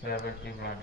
71।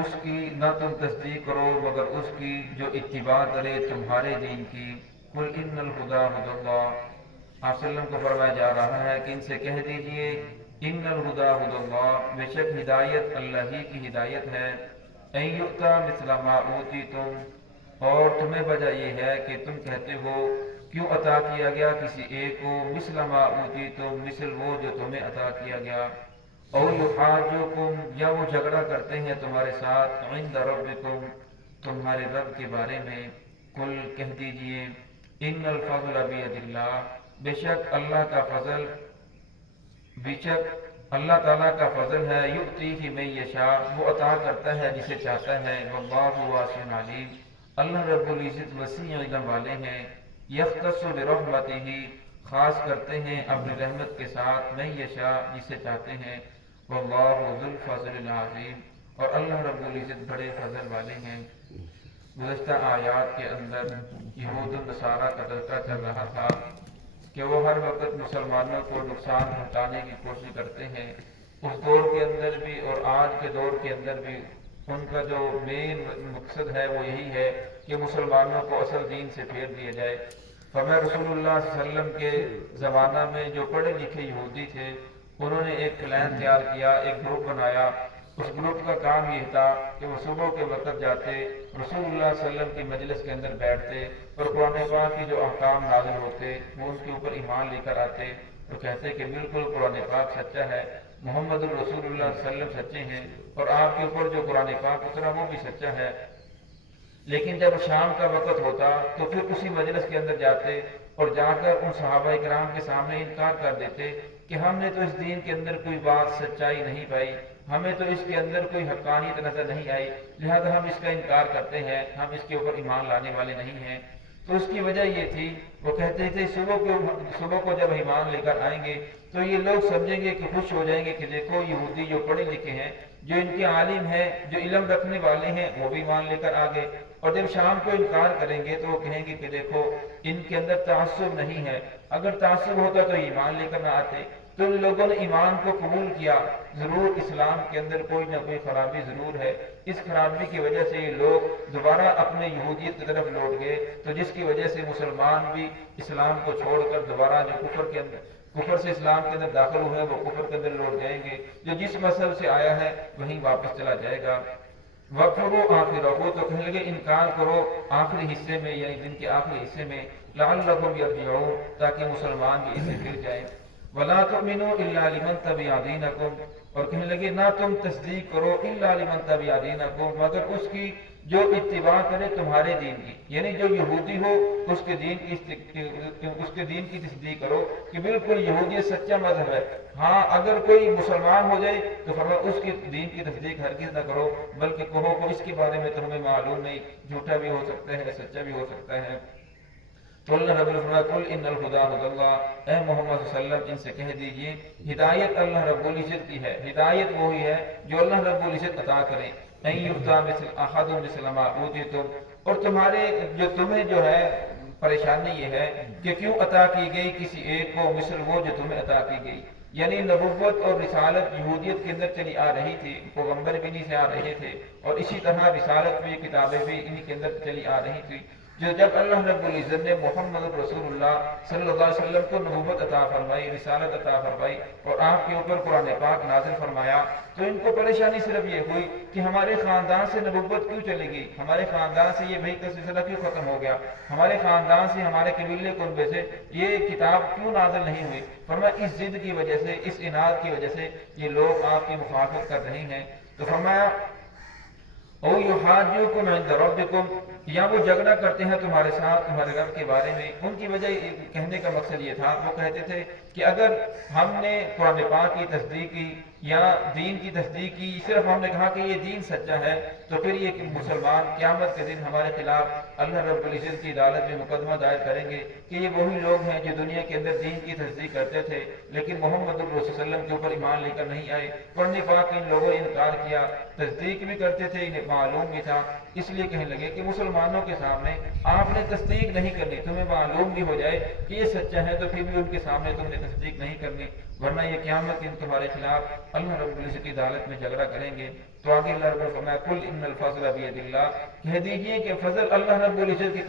اس کی نہ تم تصدیق کرو مگر اس کی جو اتباع کرے تمہارے دین کی۔ قل ان الہدی ھدی اللہ، آپ صلی اللہ علیہ وسلم کو فرمایا جا رہا ہے کہ ان سے کہہ دیجئے ان الہدی ھدی اللہ، بے شک ہدایت اللہ ہی کی ہدایت ہے۔ ان یؤتی مثل ما اوتیتم، اور تمہیں وجہ یہ ہے کہ تم کہتے ہو کیوں عطا کیا گیا کسی ایک کو، مثل ما اوتیتم، مثل وہ جو تمہیں عطا کیا گیا۔ او یحاجوکم، یا وہ جھگڑا کرتے ہیں تمہارے ساتھ، عند ربکم، تمہارے رب کے بارے میں۔ قل کہہ دیجئے ان الفضل بید اللہ، بے شک اللہ کا فضل، بے شک اللہ تعالیٰ کا فضل ہے، یؤتیہ من یشاء، وہ عطا کرتا ہے جسے چاہتا ہے، واللہ واسع علیم، اللہ رب العزت وسیع علم والے ہیں۔ یختص برحمتہ، خاص کرتے ہیں اپنی رحمت کے ساتھ، من یشاء، جسے چاہتے ہیں، واللہ ذو الفضل العظیم، اور اللہ رب العزت بڑے فضل والے ہیں۔ گزشتہ آیات کے اندر یہود و نصارہ کا تذکرہ چل رہا تھا کہ وہ ہر وقت مسلمانوں کو نقصان پہنچانے کی کوشش کرتے ہیں، اس دور کے اندر بھی اور آج کے دور کے اندر بھی ان کا جو مین مقصد ہے وہ یہی ہے کہ مسلمانوں کو اصل دین سے پھیر دیا جائے۔ فرمایا رسول اللہ صلی اللہ علیہ وسلم کے زمانہ میں جو پڑھے لکھے یہودی تھے انہوں نے ایک پلان تیار کیا، ایک گروپ بنایا۔ اس گروپ کا کام یہ تھا کہ وہ صبح کے وقت جاتے، رسول اللہ صلی اللہ علیہ وسلم کی مجلس کے اندر بیٹھتے اور قرآن پاک کی جو احکام نازل ہوتے وہ ان کے اوپر ایمان لے کر آتے، تو کہتے کہ بالکل قرآن پاک سچا ہے، محمد الرسول اللہ صلی اللہ علیہ وسلم سچے ہیں، اور آپ کے اوپر جو قرآن پاک اترا وہ بھی سچا ہے۔ لیکن جب شام کا وقت ہوتا تو پھر اسی مجلس کے اندر جاتے اور جا کر ان صحابہ کرام کے سامنے انکار کر دیتے کہ ہم نے تو اس دین کے اندر کوئی بات سچائی نہیں پائی، ہمیں تو اس کے اندر کوئی حقانیت نظر نہیں آئی، لہذا ہم اس کا انکار کرتے ہیں، ہم اس کے اوپر ایمان لانے والے نہیں ہیں۔ تو اس کی وجہ یہ تھی، وہ کہتے تھے صبح کو جب ایمان لے کر آئیں گے تو یہ لوگ سمجھیں گے کہ خوش ہو جائیں گے کہ دیکھو یہودی جو پڑھے لکھے ہیں، جو ان کے عالم ہیں، جو علم رکھنے والے ہیں، وہ بھی ایمان لے کر آ گئے، اور جب شام کو انکار کریں گے تو وہ کہیں گے کہ دیکھو ان کے اندر تعصب نہیں ہے، اگر تعصب ہوتا تو ایمان لے کر نہ آتے۔ تو ان لوگوں نے ایمان کو قبول کیا، ضرور اسلام کے اندر کوئی نہ کوئی خرابی ضرور ہے، اس خرابی کی وجہ سے یہ لوگ دوبارہ اپنے یہودیت کی طرف لوٹ گئے، تو جس کی وجہ سے مسلمان بھی اسلام کو چھوڑ کر دوبارہ جو کفر سے اسلام کے اندر داخل ہوئے وہ کفر کے اندر لوٹ جائیں گے، جو جس مذہب سے آیا ہے وہیں واپس چلا جائے گا۔ وَقْفُرُوا آخِرَهُ، تو کہنے لگے انکار کرو آخری حصے میں، یعنی دن کے آخری حصے میں، لَعَلَّهُمْ يَرْجِعُونَ، تاکہ مسلمان بھی اسے پھر جائیں۔ وَلَا تُؤْمِنُوا إِلَّا لِمَنْ تَبِعَ دِينَكُمْ، اور کہنے لگے نہ تم تصدیق کرو إِلَّا لِمَنْ تَبِعَ دِينَكُمْ، مگر اس کی جو اتباع کرے تمہارے دین کی، یعنی جو یہودی ہو اس کے دین کی تصدیق کرو کہ بالکل یہودیت سچا مذہب ہے۔ ہاں اگر کوئی مسلمان ہو جائے تو فرمایا اس کی دین کی تصدیق ہرگز نہ کرو، بلکہ کہو کہ اس کے بارے میں تمہیں معلوم نہیں، جھوٹا بھی ہو سکتا ہے، سچا بھی ہو سکتا ہے۔ تو اللہ رب العزت قل ان الہدی ھدی اللہ، اے محمد صلی اللہ علیہ وسلم ان سے کہہ دیجئے ہدایت اللہ رب العزت کی ہے، ہدایت وہی ہے جو اللہ رب العزت عطا کرے۔ ان یؤتی مثل احد مثل ما اوتیتم، اور تمہیں جو ہے پریشانی یہ ہے کہ کیوں عطا کی گئی کسی ایک کو مثل وہ جو تمہیں عطا کی گئی، یعنی نبوت اور رسالت یہودیت کے اندر چلی آ رہی تھی، پیغمبر بھی انہی سے آ رہے تھے، اور اسی طرح رسالت بھی، کتابیں بھی انہی کے اندر چلی آ رہی تھی۔ جب اللہ رب العزت نے محمد رسول اللہ صلی اللہ علیہ وسلم کو نبوت عطا فرمائی، رسالت عطا فرمائی، اور آپ کے اوپر قرآن پاک نازل فرمایا، تو ان کو پریشانی صرف یہ ہوئی کہ ہمارے خاندان سے نبوت کیوں چلے گئی، ہمارے خاندان سے یہ بھائی کا سلسلہ کیوں ختم ہو گیا، ہمارے خاندان سے، ہمارے قبیلے کنبے سے یہ کتاب کیوں نازل نہیں ہوئی۔ فرمایا اس ضد کی وجہ سے، اس اناد کی وجہ سے یہ لوگ آپ کی مخالفت کر رہے ہیں۔ تو فرمایا او یحاجوکم عند ربکم، یا وہ جھگڑا کرتے ہیں تمہارے ساتھ تمہارے رب کے بارے میں۔ ان کی وجہ کہنے کا مقصد یہ تھا، وہ کہتے تھے کہ اگر ہم نے قرآن پاک کی تصدیق کی یا دین کی تصدیق کی، صرف ہم نے کہا کہ یہ دین سچا ہے، تو پھر یہ مسلمان قیامت کے دن ہمارے خلاف اللہ رب العزت کی عدالت میں مقدمہ دائر کریں گے کہ یہ وہی لوگ ہیں جو دنیا کے اندر دین کی تصدیق کرتے تھے لیکن محمد الرسول صلی اللہ علیہ وسلم کے اوپر ایمان لے کر نہیں آئے۔ قرآن پاک ان لوگوں نے انکار کیا، تصدیق بھی کرتے تھے، انہیں معلوم بھی تھا، اس لیے کہنے لگے کہ مسلمانوں کے سامنے آپ نے تصدیق نہیں کرنی، تمہیں معلوم بھی ہو جائے کہ یہ سچا ہے تو پھر بھی ان کے سامنے تم نے تصدیق نہیں کرنی، ورنہ یہ قیامت ان تمہارے خلاف اللہ رب العزت کی عدالت میں جھگڑا کریں گے تو آگے اللہ رب العزت نے فرمایا قل ان الفضل بید اللہ، کہہ دیجئے کہ فضل اللہ رب العزت کے